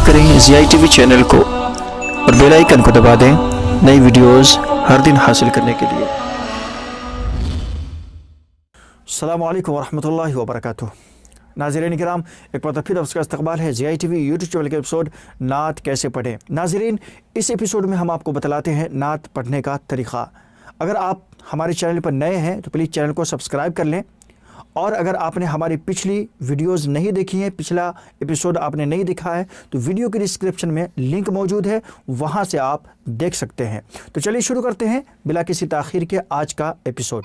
Subscribe करें Zia TV channel को और बेल आइकन को दबा दें नई वीडियोस हर दिन हासिल करने के लिए। अस्सलामु अलैकुम वरहमतुल्लाहि वबरकातुहू। नाज़रीन किराम, एक बार फिर आपका इस्तकबाल है ज़िया टीवी यूट्यूब चैनल के एपिसोड नात कैसे पढ़ें। नाज़रीन, इस एपिसोड में हम आपको बतलाते हैं नात पढ़ने का तरीक़ा। अगर आप हमारे चैनल पर नए हैं तो प्लीज़ चैनल को सब्सक्राइब कर लें, और अगर आपने हमारी पिछली वीडियोस नहीं देखी हैं, पिछला एपिसोड आपने नहीं देखा है, तो वीडियो के डिस्क्रिप्शन में लिंक मौजूद है, वहां से आप देख सकते हैं। तो चलिए शुरू करते हैं बिला किसी ताख़ीर के आज का एपिसोड।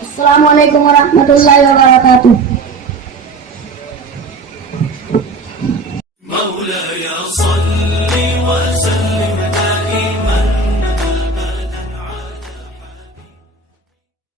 अस्सलामुअलैकुम वरहमतुल्लाहि वबरकातुहू।